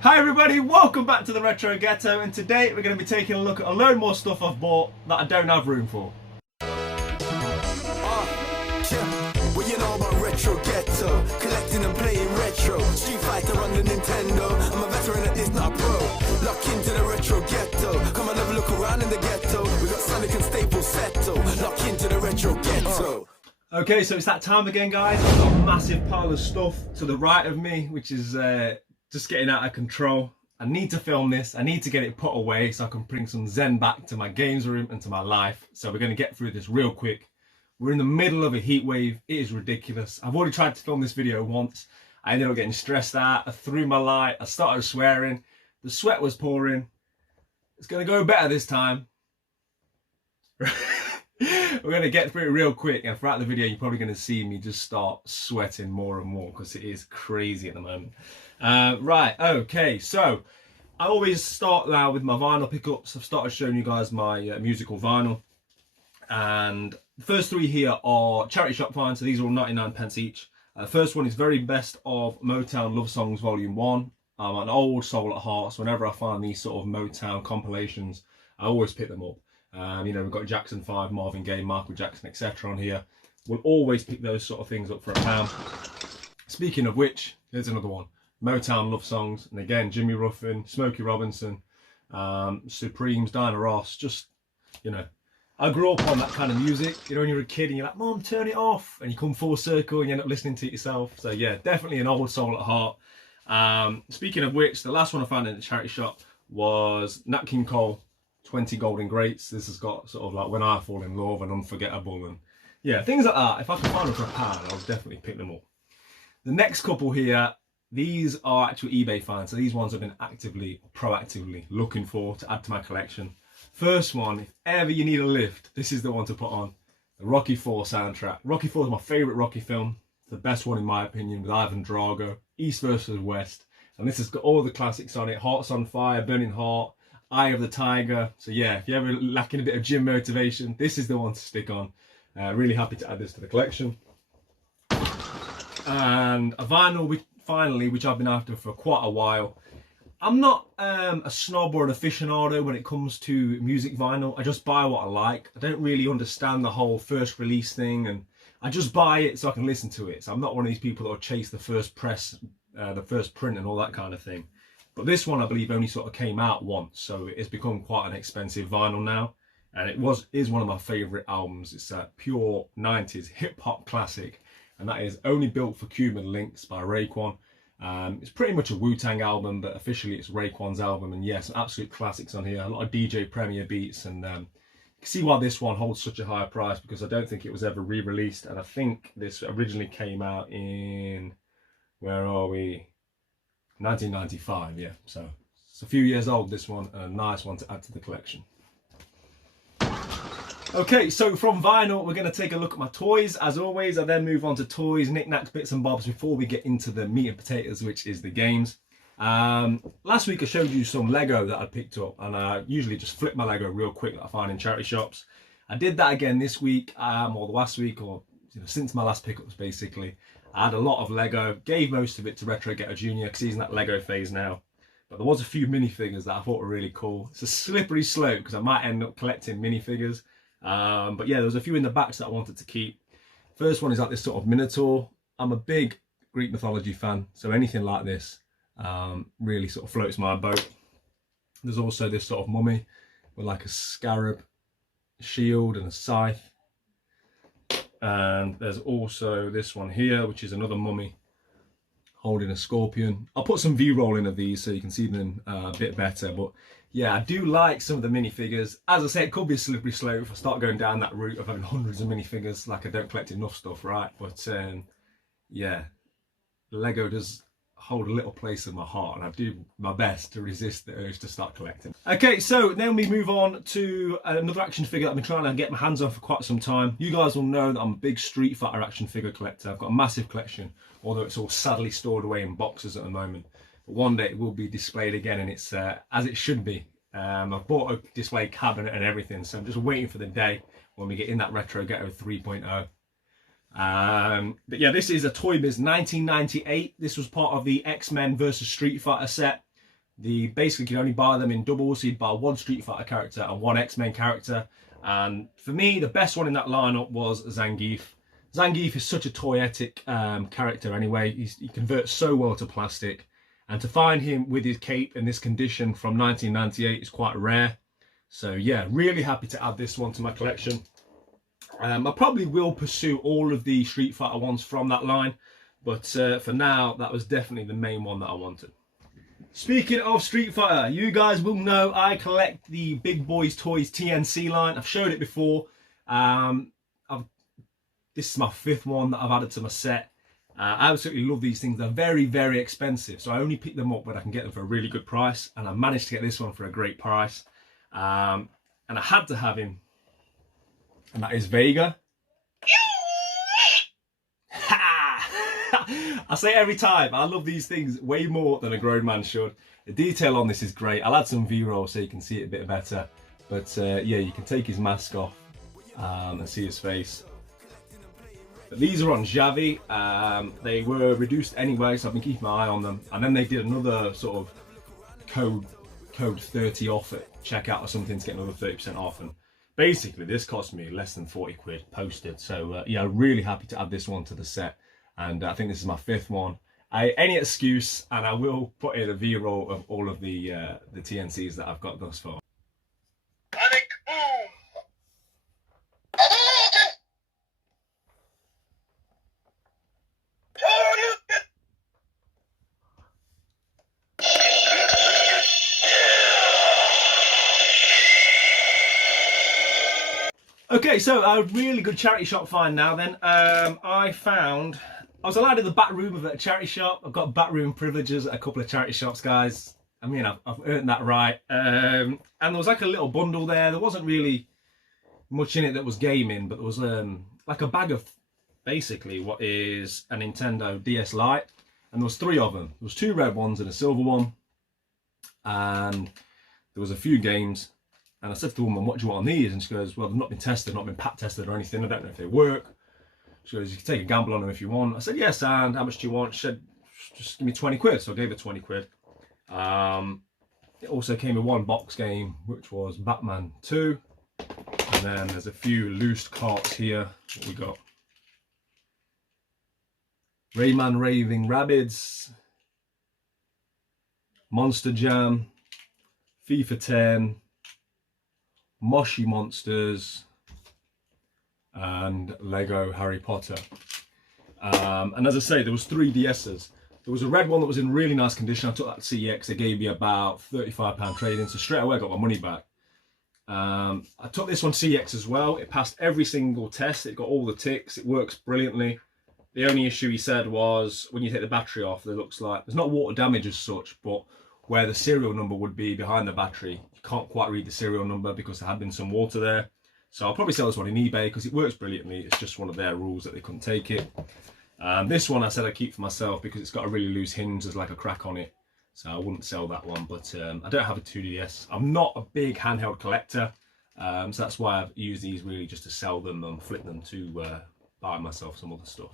Hi everybody, welcome back to the Retro Ghetto, and today we're going to be taking a look at a load more stuff I've bought that I don't have room for. Well, you know about Retro Ghetto, collecting and playing retro. Street Fighter on the Nintendo. I'm a veteran at this, not a pro. Lock into the Retro Ghetto. Come and have a look around in the ghetto. We got Sonic and Staples settle. Lock into the Retro Ghetto. Okay, so it's that time again, guys. I've got a massive pile of stuff to the right of me, which is just getting out of control. I need to film this. I need to get it put away so I can bring some zen back to my games room and to my life. So we're going to get through this real quick. We're in the middle of a heat wave. It is ridiculous. I've already tried to film this video once. I ended up getting stressed out. I threw my light. I started swearing. The sweat was pouring. It's going to go better this time. We're going to get through it real quick, and throughout the video you're probably going to see me just start sweating more and more because it is crazy at the moment. Right, okay, so I always start now with my vinyl pickups. I've started showing you guys my musical vinyl, and the first three here are charity shop finds, so these are all 99p each. First one is Very Best of Motown Love Songs Volume 1. I'm an old soul at heart, so whenever I find these sort of Motown compilations, I always pick them up. You know, we've got Jackson 5, Marvin Gaye, Michael Jackson, etc. on here. We'll always pick those sort of things up for £1. Speaking of which, here's another one. Motown Love Songs, and again, Jimmy Ruffin, Smokey Robinson, Supremes, Diana Ross. Just, you know, I grew up on that kind of music. You know, when you're a kid and you're like, Mom, turn it off. And you come full circle and you end up listening to it yourself. So yeah, definitely an old soul at heart. Speaking of which, the last one I found in the charity shop was Nat King Cole. 20 Golden Greats. This has got sort of like When I Fall in Love and Unforgettable, and yeah, things like that. If I can find them for £1, I'll definitely pick them up. The next couple here, these are actual eBay finds, so these ones I've been proactively looking for to add to my collection. First one, if ever you need a lift, this is the one to put on. The Rocky IV soundtrack. Rocky IV is my favourite Rocky film. It's the best one in my opinion, with Ivan Drago, East versus West, and this has got all the classics on it. Hearts on Fire, Burning Heart, Eye of the Tiger. So yeah, if you're ever lacking a bit of gym motivation, this is the one to stick on. Really happy to add this to the collection. And a vinyl, finally, which I've been after for quite a while. I'm not a snob or an aficionado when it comes to music vinyl. I just buy what I like. I don't really understand the whole first release thing, and I just buy it so I can listen to it. So I'm not one of these people that will chase the first press, the first print and all that kind of thing. But this one, I believe, only sort of came out once, so it's become quite an expensive vinyl now. And it is one of my favourite albums. It's a pure 90s hip-hop classic, and that is Only Built for Cuban Links by Raekwon. It's pretty much a Wu-Tang album, but officially it's Raekwon's album. And yes, absolute classics on here. A lot of DJ Premier beats, and you can see why this one holds such a high price, because I don't think it was ever re-released. And I think this originally came out in, where are we? 1995, yeah, so it's a few years old, this one, and a nice one to add to the collection. Okay, so from vinyl, we're going to take a look at my toys. As always, I then move on to toys, knickknacks, bits and bobs before we get into the meat and potatoes, which is the games. Last week I showed you some Lego that I picked up, and I usually just flip my Lego real quick that I find in charity shops. I did that again this week, or the last week, or since my last pickups basically. I had a lot of Lego, gave most of it to Retro Ghetto Jr. because he's in that Lego phase now. But there was a few minifigures that I thought were really cool. It's a slippery slope because I might end up collecting minifigures. But yeah, there was a few in the batch that I wanted to keep. First one is like this sort of Minotaur. I'm a big Greek mythology fan, so anything like this really sort of floats my boat. There's also this sort of mummy with like a scarab, shield and a scythe. And there's also this one here, which is another mummy holding a scorpion. I'll put some V-roll in of these so you can see them a bit better. But yeah, I do like some of the minifigures. As I said, it could be a slippery slope if I start going down that route of having hundreds of minifigures. Like, I don't collect enough stuff, right? But yeah, Lego does hold a little place in my heart, and I do my best to resist the urge to start collecting. Okay, so then we move on to another action figure that I've been trying to get my hands on for quite some time. You guys will know that I'm a big Street Fighter action figure collector. I've got a massive collection, although it's all sadly stored away in boxes at the moment. But one day it will be displayed again, and it's as it should be. I've bought a display cabinet and everything, so I'm just waiting for the day when we get in that Retro Ghetto 3.0. But yeah, this is a Toy Biz 1998. This was part of the X-Men versus Street Fighter set. Basically you can only buy them in doubles, so you'd buy one Street Fighter character and one X-Men character. And for me, the best one in that lineup was Zangief. Zangief is such a toyetic character anyway. He converts so well to plastic. And to find him with his cape in this condition from 1998 is quite rare. So yeah, really happy to add this one to my collection. I probably will pursue all of the Street Fighter ones from that line. But for now, that was definitely the main one that I wanted. Speaking of Street Fighter, you guys will know I collect the Big Boys Toys TNC line. I've showed it before. This is my 5th one that I've added to my set. I absolutely love these things. They're very, very expensive. So I only pick them up when I can get them for a really good price. And I managed to get this one for a great price. And I had to have him. And that is Vega. I say it every time, I love these things way more than a grown man should. The detail on this is great. I'll add some V-roll so you can see it a bit better. But yeah, you can take his mask off and see his face. But these are on Javi. They were reduced anyway, so I've been keeping my eye on them. And then they did another sort of code 30 off at checkout or something to get another 30% off. And basically, this cost me less than 40 quid posted. So yeah, really happy to add this one to the set. And I think this is my 5th one. Any excuse, and I will put in a V-roll of all of the TNCs that I've got thus far. Panic boom! Okay, so a really good charity shop find now then. I was allowed in the back room of a charity shop. I've got back room privileges at a couple of charity shops, guys. I mean, I've earned that right. And there was like a little bundle there. There wasn't really much in it that was gaming, but there was like a bag of basically what is a Nintendo DS Lite. And there was 3 of them. There was 2 red ones and a silver one. And there was a few games. And I said to the woman, what do you want on these? And she goes, well, they've not been tested, not been pack tested or anything. I don't know if they work. She goes, you can take a gamble on them if you want. I said, yes, and how much do you want? She said, just give me 20 quid. So I gave her 20 quid. It also came with 1 box game, which was Batman 2. And then there's a few loose carts here. What we got? Rayman Raving Rabbids. Monster Jam. FIFA 10. Moshi Monsters. And Lego Harry Potter. And as I say, there was 3 DS's. There was a red one that was in really nice condition. I took that to CEX. They gave me about £35 trade-in, so straight away I got my money back. I took this one CEX as well. It passed every single test. It got all the ticks. It works brilliantly. The only issue he said was when you take the battery off, it looks like there's not water damage as such, but where the serial number would be behind the battery, you can't quite read the serial number because there had been some water there. So I'll probably sell this one in eBay because it works brilliantly. It's just one of their rules that they couldn't take it. This one I said I'd keep for myself because it's got a really loose hinge. There's like a crack on it. So I wouldn't sell that one. But I don't have a 2DS. I'm not a big handheld collector. So that's why I've used these really just to sell them and flip them to buy myself some other stuff.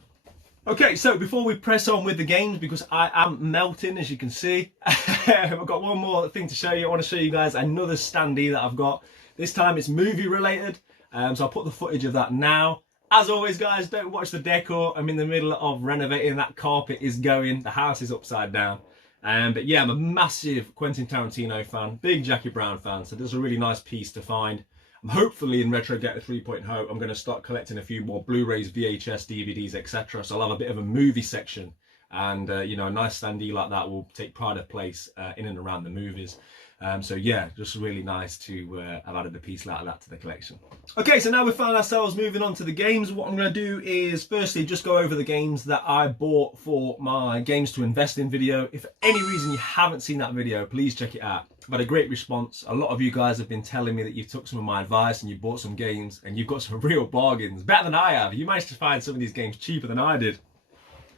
Okay, so before we press on with the games, because I am melting, as you can see, I've got one more thing to show you. I want to show you guys another Standee that I've got. This time it's movie related, so I'll put the footage of that now. As always, guys, don't watch the decor. I'm in the middle of renovating. That carpet is going. The house is upside down. But yeah, I'm a massive Quentin Tarantino fan, big Jackie Brown fan, so there's a really nice piece to find. I'm hopefully in Retro Ghetto 3.0, I'm going to start collecting a few more Blu-rays, VHS, DVDs, etc. So I'll have a bit of a movie section. And, you know, a nice Standee like that will take pride of place in and around the movies. So yeah, just really nice to have added a piece like that to the collection. Okay, so now we found ourselves moving on to the games. What I'm going to do is firstly just go over the games that I bought for my games to invest in video. If for any reason you haven't seen that video, please check it out. I've had a great response. A lot of you guys have been telling me that you took some of my advice and you bought some games and you've got some real bargains, better than I have. You managed to find some of these games cheaper than I did.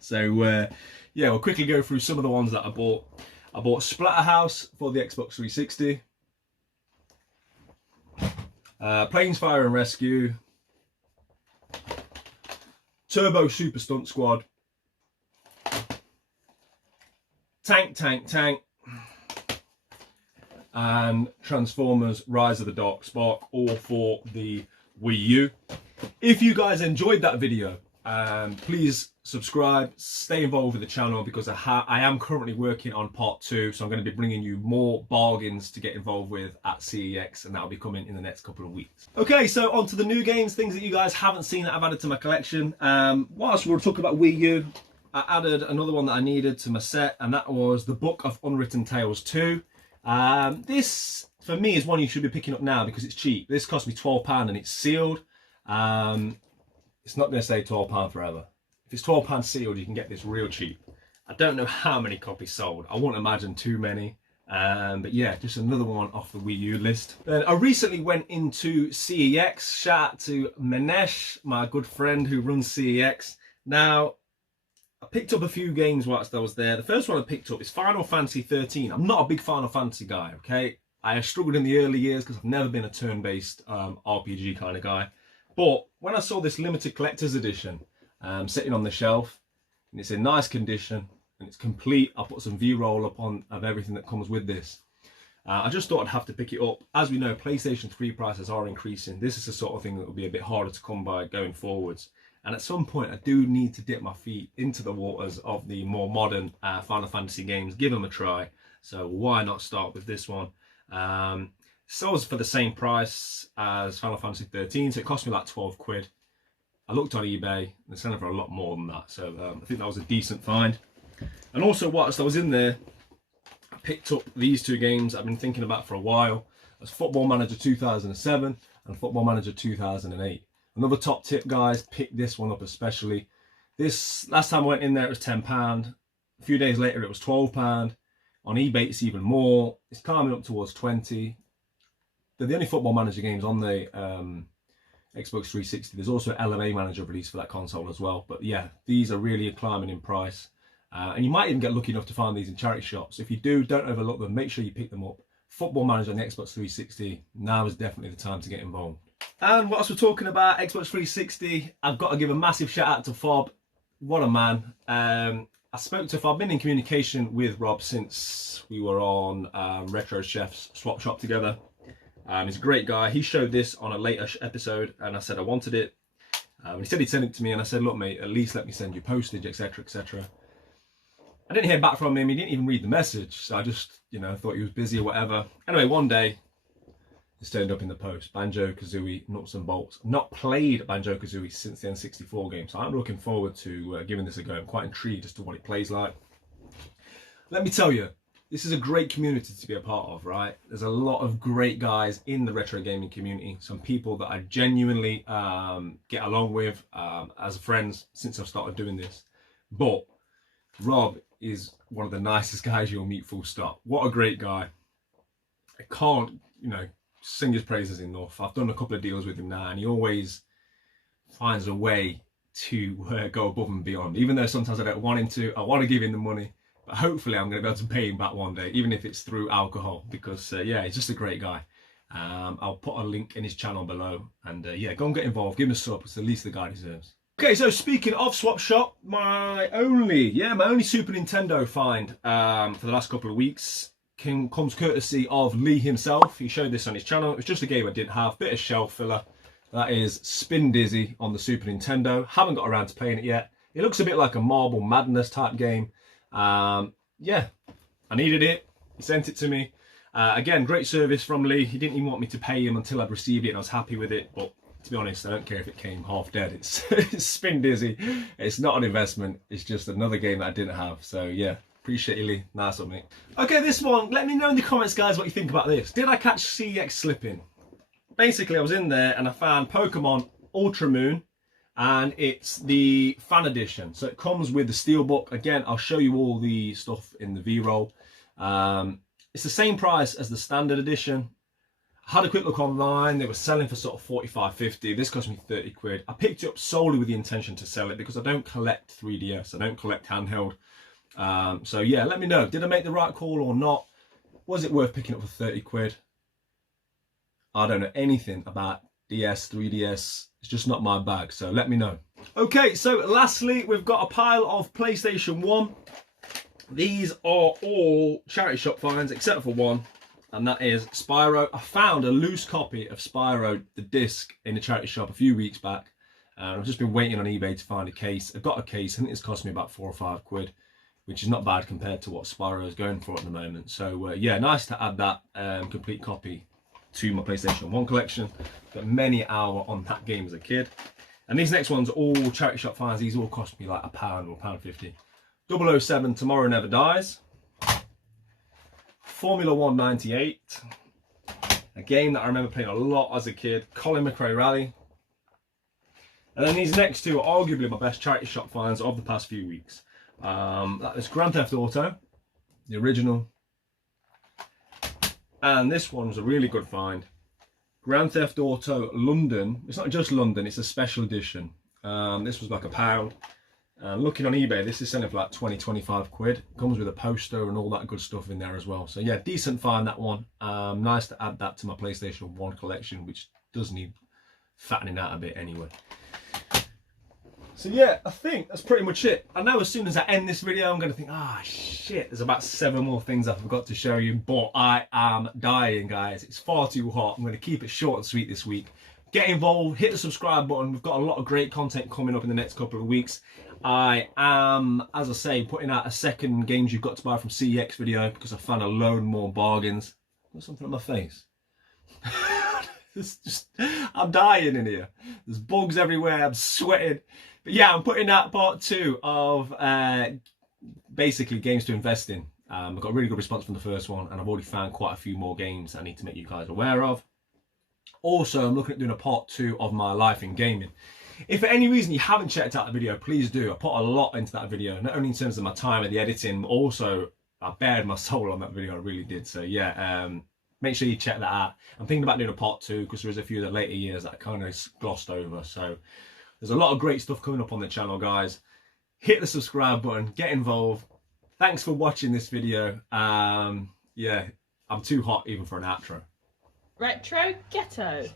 So yeah, we'll quickly go through some of the ones that I bought. I bought Splatterhouse for the Xbox 360. Planes, Fire and Rescue. Turbo Super Stunt Squad. Tank. and Transformers Rise of the Dark Spark, all for the Wii U. If you guys enjoyed that video, please subscribe, stay involved with the channel, because I am currently working on part 2, so I'm going to be bringing you more bargains to get involved with at CEX, and that'll be coming in the next couple of weeks. Okay, so on to the new games, things that you guys haven't seen that I've added to my collection. Whilst we're talking about Wii U, I added another one that I needed to my set, and that was the Book of Unwritten Tales 2. This, for me, is one you should be picking up now because it's cheap. This cost me £12 and it's sealed. It's not going to stay £12 forever. If it's £12 sealed, you can get this real cheap. I don't know how many copies sold. I won't imagine too many. But yeah, just another one off the Wii U list. Then I recently went into CEX. Shout out to Manesh, my good friend who runs CEX. Now, I picked up a few games whilst I was there. The first one I picked up is Final Fantasy 13. I'm not a big Final Fantasy guy, okay? I struggled in the early years because I've never been a turn-based RPG kind of guy. But when I saw this limited collector's edition sitting on the shelf, and it's in nice condition, and it's complete, I put some V-roll up of everything that comes with this. I just thought I'd have to pick it up. As we know, PlayStation 3 prices are increasing. This is the sort of thing that will be a bit harder to come by going forwards. And at some point, I do need to dip my feet into the waters of the more modern Final Fantasy games, give them a try. So why not start with this one? Sells for the same price as Final Fantasy 13, so it cost me like 12 quid. I looked on eBay, they're selling for a lot more than that, so I think that was a decent find. And also, whilst I was in there, I picked up these two games I've been thinking about for a while. That's Football Manager 2007 and Football Manager 2008. Another top tip, guys, pick this one up especially. This, last time I went in there, it was £10. A few days later, it was £12. On eBay, it's even more. It's climbing up towards 20. They're the only Football Manager games on the Xbox 360. There's also LMA Manager released for that console as well. But yeah, these are really climbing in price. And you might even get lucky enough to find these in charity shops. If you do, don't overlook them. Make sure you pick them up. Football Manager on the Xbox 360. Now is definitely the time to get involved. And whilst we're talking about Xbox 360, I've got to give a massive shout out to Fob. What a man. I spoke to Fob, been in communication with Rob since we were on Retro Chef's Swap Shop together. He's a great guy. He showed this on a later episode and I said I wanted it. He said he'd send it to me and I said, look mate, at least let me send you postage, etc, etc. I didn't hear back from him. He didn't even read the message. So I just, thought he was busy or whatever. Anyway, one day, it's turned up in the post. Banjo-Kazooie Nuts and Bolts. I've not played Banjo-Kazooie since the N64 game, so I'm looking forward to giving this a go. I'm quite intrigued as to what it plays like. Let me tell you, this is a great community to be a part of, right? There's a lot of great guys in the retro gaming community. Some people that I genuinely get along with as friends since I've started doing this. But Rob is one of the nicest guys you'll meet, full stop. What a great guy. I can't, sing his praises enough. I've done a couple of deals with him now and he always finds a way to go above and beyond. Even though sometimes I don't want him to, I want to give him the money. But hopefully I'm going to be able to pay him back one day, even if it's through alcohol, because yeah, he's just a great guy. I'll put a link in his channel below, and yeah, go and get involved, give him a sub, it's the least the guy deserves. Okay, so speaking of Swap Shop, my only Super Nintendo find for the last couple of weeks comes courtesy of Lee himself. He showed this on his channel. It was just a game I didn't have, bit of shelf filler. That is Spin Dizzy on the Super Nintendo. Haven't got around to playing it yet. It looks a bit like a Marble Madness type game. Yeah, I needed it. He sent it to me. Again, great service from Lee. He didn't even want me to pay him until I'd received it and I was happy with it. But to be honest, I don't care if it came half dead. It's Spin Dizzy. It's not an investment. It's just another game that I didn't have. So yeah, appreciate you, Lee. Nice one, mate. Okay, this one. Let me know in the comments, guys, what you think about this. Did I catch CEX slipping? Basically, I was in there and I found Pokemon Ultra Moon. And it's the fan edition, so it comes with the steelbook. Again, I'll show you all the stuff in the V-roll. It's the same price as the standard edition. I had a quick look online. They were selling for sort of 45-50. This cost me 30 quid. I picked it up solely with the intention to sell it because I don't collect 3DS. I don't collect handheld. So yeah, let me know. Did I make the right call or not? Was it worth picking up for 30 quid? I don't know anything about DS, 3DS. It's just not my bag, so let me know. Okay, so lastly, we've got a pile of PlayStation 1. These are all charity shop finds, except for one. and that is Spyro. I found a loose copy of Spyro, the disc, in the charity shop a few weeks back. I've just been waiting on eBay to find a case. I've got a case. I think it's cost me about £4 or £5, which is not bad compared to what Spyro is going for at the moment. So yeah, nice to add that complete copy to my PlayStation 1 collection. Got many hours on that game as a kid. And these next ones, all charity shop finds. These all cost me like £1 or £1.50. 007 Tomorrow Never Dies. Formula 1 98. A game that I remember playing a lot as a kid. Colin McRae Rally. And then these next two are arguably my best charity shop finds of the past few weeks. That is Grand Theft Auto, the original. And this one was a really good find. Grand Theft Auto London. It's not just London, it's a special edition. This was like £1. Looking on eBay, this is selling for like 20-25 quid. Comes with a poster and all that good stuff in there as well. So yeah, decent find, that one. Nice to add that to my PlayStation 1 collection, which does need fattening out a bit anyway. So yeah, I think that's pretty much it. I know as soon as I end this video, I'm going to think, ah, shit, there's about 7 more things I forgot to show you, but I am dying, guys. It's far too hot. I'm going to keep it short and sweet this week. Get involved, hit the subscribe button. We've got a lot of great content coming up in the next couple of weeks. I am, as I say, putting out a second games you've got to buy from CEX video because I found a load more bargains. Got something on my face. I'm dying in here. There's bugs everywhere. I'm sweating. But yeah, I'm putting out part 2 of basically games to invest in. I've got a really good response from the first one, and I've already found quite a few more games I need to make you guys aware of. Also, I'm looking at doing a part 2 of my life in gaming. If for any reason you haven't checked out the video, please do. I put a lot into that video, not only in terms of my time and the editing, but also I bared my soul on that video. I really did. So yeah, make sure you check that out. I'm thinking about doing a part 2 because there's a few of the later years that I kind of glossed over. So there's a lot of great stuff coming up on the channel, guys. Hit the subscribe button, get involved. Thanks for watching this video. Yeah, I'm too hot even for an outro. Retro Ghetto.